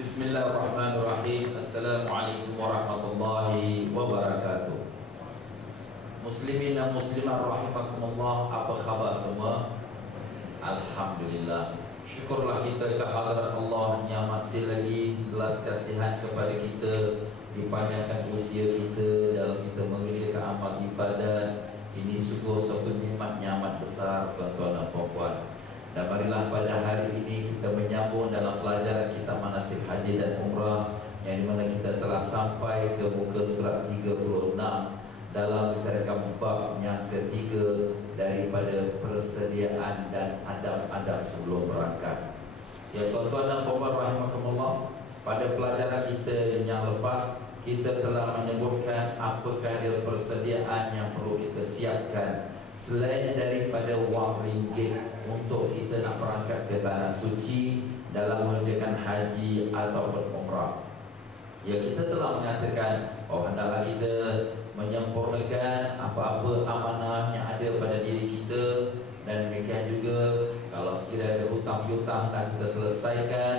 Bismillahirrahmanirrahim. Assalamualaikum warahmatullahi wabarakatuh. Muslimin dan muslimat rahimakumullah, apa khabar semua? Alhamdulillah. Syukurlah kita kehadirat Allah yang masih lagi belas kasihan kepada kita, dipanjangkan usia kita dalam kita mengerjakan amal ibadat. Ini sungguh satu nikmat yang amat besar, tuan-tuan dan puan-puan. Dan marilah pada hari ini kita menyambung dalam pelajaran kita manasik haji dan umrah, yang dimana kita telah sampai ke muka surat 36 dalam membicarakan bab yang ketiga daripada persediaan dan adab-adab sebelum berangkat. Ya tuan-tuan dan puan-puan rahimakumullah, pada pelajaran kita yang lepas kita telah menyebutkan apakah dia persediaan yang perlu kita siapkan selain daripada wang ringgit untuk kita nak berangkat ke tanah suci dalam mengerjakan haji ataupun umrah. Ya, kita telah mengatakan hendaklah kita menyempurnakan apa-apa amanah yang ada pada diri kita, dan demikian juga kalau sekiranya ada hutang-hutang nak kita selesaikan,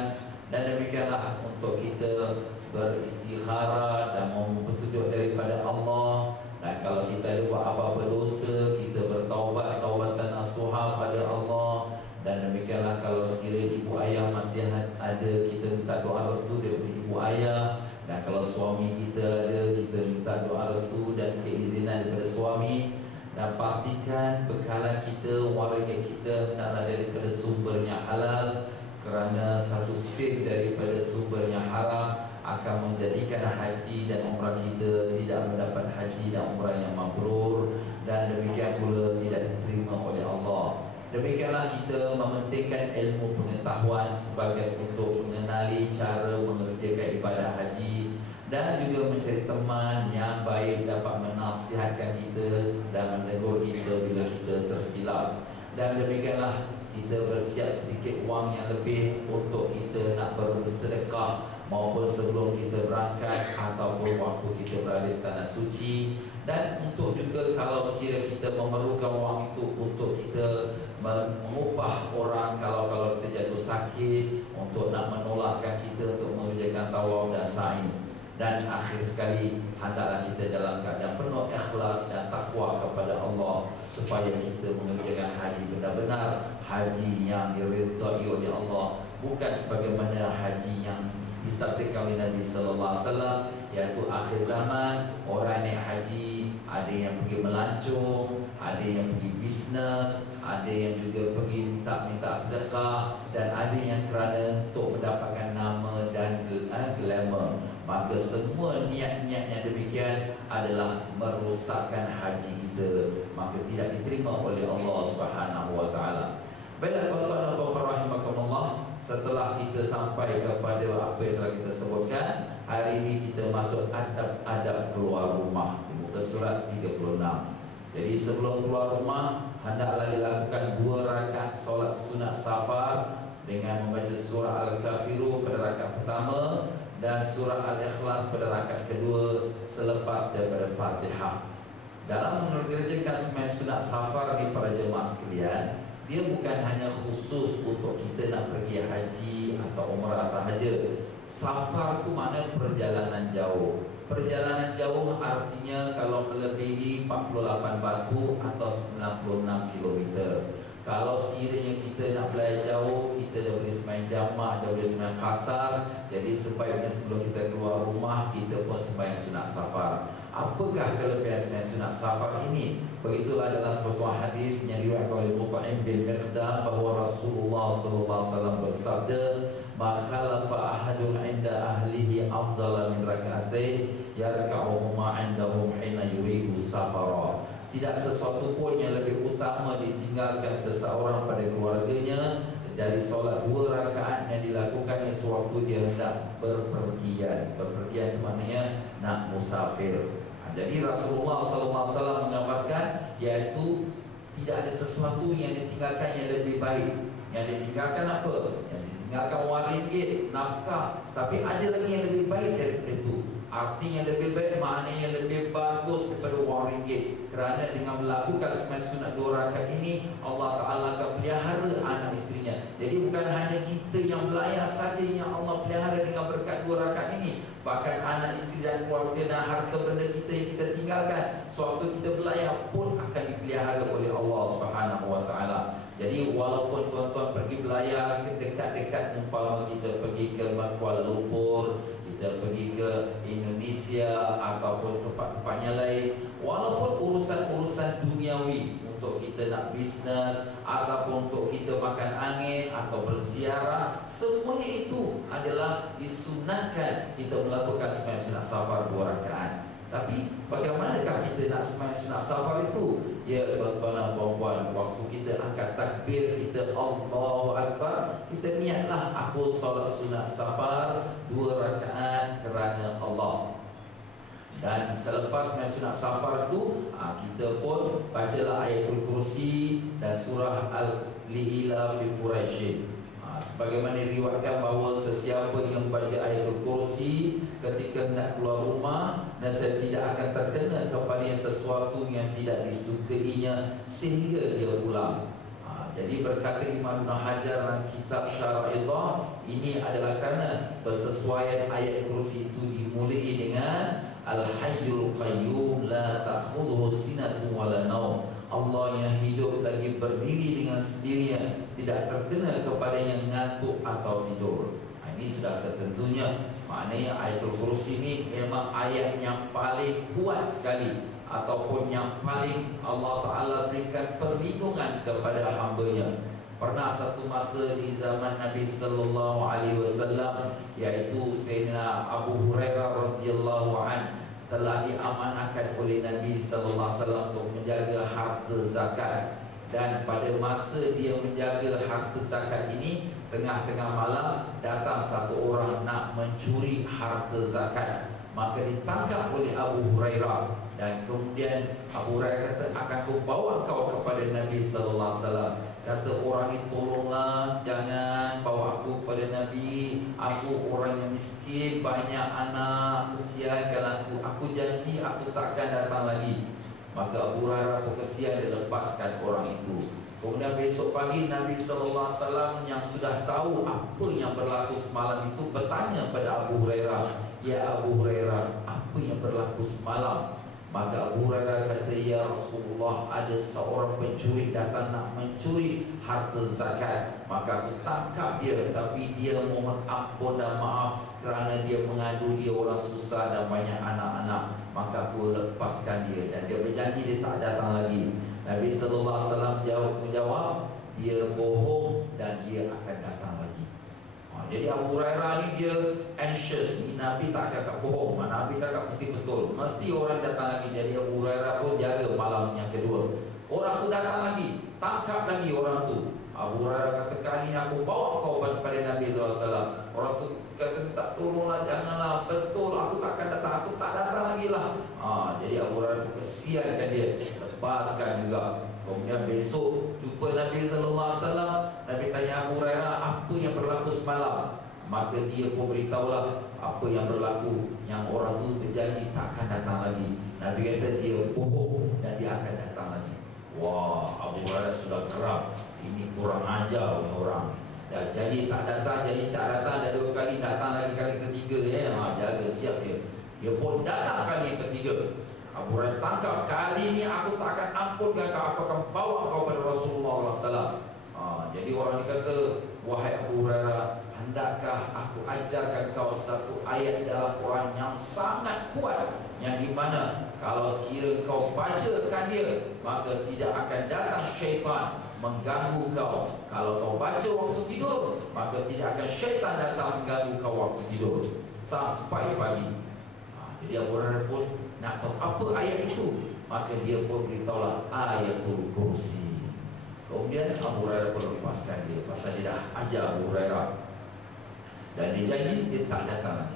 dan demikianlah untuk kita beristikharah dan mohon petunjuk daripada Allah. Dan kalau kita ada buat apa-apa dosa, kita bertaubat, taubatan nasuha pada Allah. Dan demikianlah kalau sekiranya ibu ayah masih ada, kita minta doa restu daripada ibu ayah. Dan kalau suami kita ada, kita minta doa restu dan keizinan daripada suami. Dan pastikan bekalan kita, warga kita hendaklah daripada sumbernya halal, kerana satu sen daripada sumbernya haram akan menjadikan haji dan umrah kita tidak mendapat haji dan umrah yang mabrur, dan demikian pula tidak diterima oleh Allah. Demikianlah kita mementingkan ilmu pengetahuan sebagai untuk mengenali cara mengerjakan ibadah haji, dan juga mencari teman yang baik dapat menasihatkan kita dan menegur kita bila kita tersilap. Dan demikianlah kita bersiap sedikit wang yang lebih untuk kita nak bersedekah, maupun sebelum kita berangkat ataupun waktu kita berada di tanah suci. Dan untuk juga kalau sekiranya kita memerlukan wang itu untuk kita mengupah orang kalau kita jatuh sakit, untuk nak menolakkan kita untuk mengerjakan tawaf dan sa'i. Dan akhir sekali, hendaklah kita dalam keadaan penuh ikhlas dan takwa kepada Allah, supaya kita mengerjakan haji benar-benar haji yang diridai oleh Allah, bukan sebagaimana haji yang disabdakan oleh Nabi sallallahu alaihi wasallam, iaitu akhir zaman orang naik haji, ada yang pergi melancong, ada yang pergi bisnes, ada yang juga pergi minta sedekah, dan ada yang kerana untuk mendapatkan nama dan glamour. Maka semua niat-niat yang demikian adalah merosakkan haji kita, maka tidak diterima oleh Allah Subhanahu wa taala. Baiklah tuan-tuan dan puan-puan rahimakumullah, setelah kita sampai kepada apa yang telah kita sebutkan, hari ini kita masuk adab-adab keluar rumah di muka surat 36. Jadi sebelum keluar rumah, hendaklah dilakukan 2 rakaat solat sunat safar dengan membaca surah Al-Kafirun pada rakaat pertama dan surah Al-Ikhlas pada rakaat kedua selepas daripada Fatihah. Dalam mengerjakan sembahyang sunat safar ni para jemaah sekalian, dia bukan hanya khusus untuk kita nak pergi haji atau umrah sahaja. Safar tu makna perjalanan jauh. Perjalanan jauh artinya kalau melebihi 48 batu atau 96 kilometer. Kalau sekiranya kita nak belajar jauh, kita dah boleh sembahyang jamak, dah boleh sembahyang kasar. Jadi sebaiknya sebelum kita keluar rumah, kita pun sembahyang sunat safar. Apakah kelebihan sembahyang sunat safar ini? Begitulah dalam sebuah hadis yang diriwayatkan oleh Mut'im bin Miqdam bahawa Rasulullah sallallahu alaihi wasallam bersabda, "Ma khalafa ahadun 'inda ahlihi afdala min rak'atain yarka'uhuma 'indahum hina yuridu safara." Tidak sesuatu pun yang lebih utama ditinggalkan seseorang pada keluarganya dari solat 2 rakaat yang dilakukan sewaktu dia hendak berpergian. Berpergian itu maknanya nak musafir. Jadi Rasulullah SAW menggambarkan, iaitu tidak ada sesuatu yang ditinggalkan yang lebih baik. Yang ditinggalkan apa? Yang ditinggalkan wang ringgit, nafkah. Tapi ada lagi yang lebih baik daripada itu. Artinya lebih baik, maknanya lebih bagus daripada wang ringgit. Kerana dengan melakukan sembahyang sunat 2 rakaat ini, Allah Ta'ala akan pelihara anak isterinya. Jadi bukan hanya kita yang belayar saja yang Allah pelihara dengan bahkan anak isteri dan keluarga dan harta benda kita yang kita tinggalkan sewaktu kita berlayar pun akan dipelihara oleh Allah Subhanahu wa taala. Jadi walaupun tuan-tuan pergi berlayar ke dekat-dekat, umpama kita pergi ke Kuala Lumpur, kita pergi ke Indonesia ataupun tempat-tempatnya lain, walaupun urusan-urusan duniawi untuk kita nak bisnes ataupun untuk kita makan angin atau berziarah, semuanya itu adalah disunatkan kita melakukan sembahyang sunat safar 2 rakaat. Tapi bagaimanakah kita nak sembahyang sunat safar itu? Ya tuan-tuan dan puan-puan, waktu kita angkat takbir, kita Allahu Akbar, kita niatlah aku solat sunat safar 2 rakaat kerana Allah. Dan selepas sembahyang sunat safar itu, kita pun bacalah ayatul kursi dan surah Al-Li'ila fi Quraisy. Sebagaimana diriwayatkan bahawa sesiapa yang membaca ayatul kursi ketika hendak keluar rumah, dan saya tidak akan terkena kepada sesuatu yang tidak disukainya sehingga dia pulang. Jadi berkata Imam Ibn Hajar dalam kitab Syara'illah, ini adalah kerana bersesuaian ayat kursi itu dimulai dengan Al-Hayyul Qayyum la ta'khudhuhu sinatun wa la naum. Allah yang hidup lagi berdiri dengan sendirinya, tidak terkena kepada yang ngantuk atau tidur. Ini sudah setentunya, maknanya ayatul kursi ini memang ayat yang paling kuat sekali, ataupun yang paling Allah Ta'ala berikan perlindungan kepada hamba-Nya. Pernah satu masa di zaman Nabi Sallallahu Alaihi Wasallam, iaitu Sayyidina Abu Hurairah radhiyallahu anhu telah diamanahkan oleh Nabi Sallallahu Alaihi Wasallam untuk menjaga harta zakat. Dan pada masa dia menjaga harta zakat ini, tengah-tengah malam datang satu orang nak mencuri harta zakat. Maka ditangkap oleh Abu Hurairah, dan kemudian Abu Hurairah kata, akan ku bawa kau kepada Nabi Sallallahu Alaihi Wasallam. Kata orang ini, tolonglah, jangan bawa aku kepada Nabi. Aku orang yang miskin, banyak anak, kesiankan aku janji aku takkan datang lagi. Maka Abu Hurairah pun kesian, dia lepaskan orang itu. Kemudian besok pagi Nabi Sallallahu Alaihi Wasallam yang sudah tahu apa yang berlaku semalam itu bertanya pada Abu Hurairah, ya Abu Hurairah, apa yang berlaku semalam? Maka Abu Hurairah kata, ya Rasulullah, ada seorang pencuri datang nak mencuri harta zakat. Maka aku tangkap dia, tapi dia mohon ampun dan maaf kerana dia mengadu dia orang susah dan banyak anak-anak. Maka aku lepaskan dia, dan dia berjanji dia tak datang lagi. Nabi Sallallahu Alaihi Wasallam menjawab, dia bohong dan dia akan datang lagi. Jadi Abu Hurairah ni dia anxious ni, Nabi tak cakap bohong, Nabi cakap mesti betul, mesti orang datang lagi. Jadi Abu Hurairah pun jaga malam yang kedua. Orang tu datang lagi, tangkap lagi orang tu. Abu Hurairah kata, kali ni aku bawa kau kepada Nabi SAW. Orang tu kata, tak, tolonglah, janganlah, betul, aku takkan datang, aku tak datang lagi lah. Jadi Abu Hurairah kesiankan dia, lepaskan juga. Kemudian besok jumpa Nabi Sallallahu Alaihi Wasallam. Nabi tanya Abu Hurairah, apa yang berlaku semalam? Maka dia pun beritahulah apa yang berlaku, yang orang tu berjanji takkan datang lagi. Nabi kata dia bohong dan dia akan datang lagi. Wah, Abu Hurairah sudah geram, ini kurang ajar orang. Dah jadi tak datang, dah 2 kali, datang lagi kali ketiga ya. Jaga siap dia. Dia pun datang kali yang ketiga. Abu Hurairah tangkap, kali ini aku tak akan ampunkan kau, aku akan bawa kau kepada Rasulullah SAW. Jadi orang ni kata, wahai Abu Hurairah, hendakkah aku ajarkan kau satu ayat dalam Quran yang sangat kuat, yang di mana kalau sekiranya kau bacakan dia, maka tidak akan datang syaitan mengganggu kau. Kalau kau baca waktu tidur, maka tidak akan syaitan datang mengganggu kau waktu tidur sampai pagi. Jadi Abu Hurairah pun nak tahu apa ayat itu, maka dia pun beritahulah ayatul kursi. Kemudian Abu Hurairah pun lepaskan dia, pasal dia dah ajar Abu Hurairah, dan dia janji dia tak datang lagi.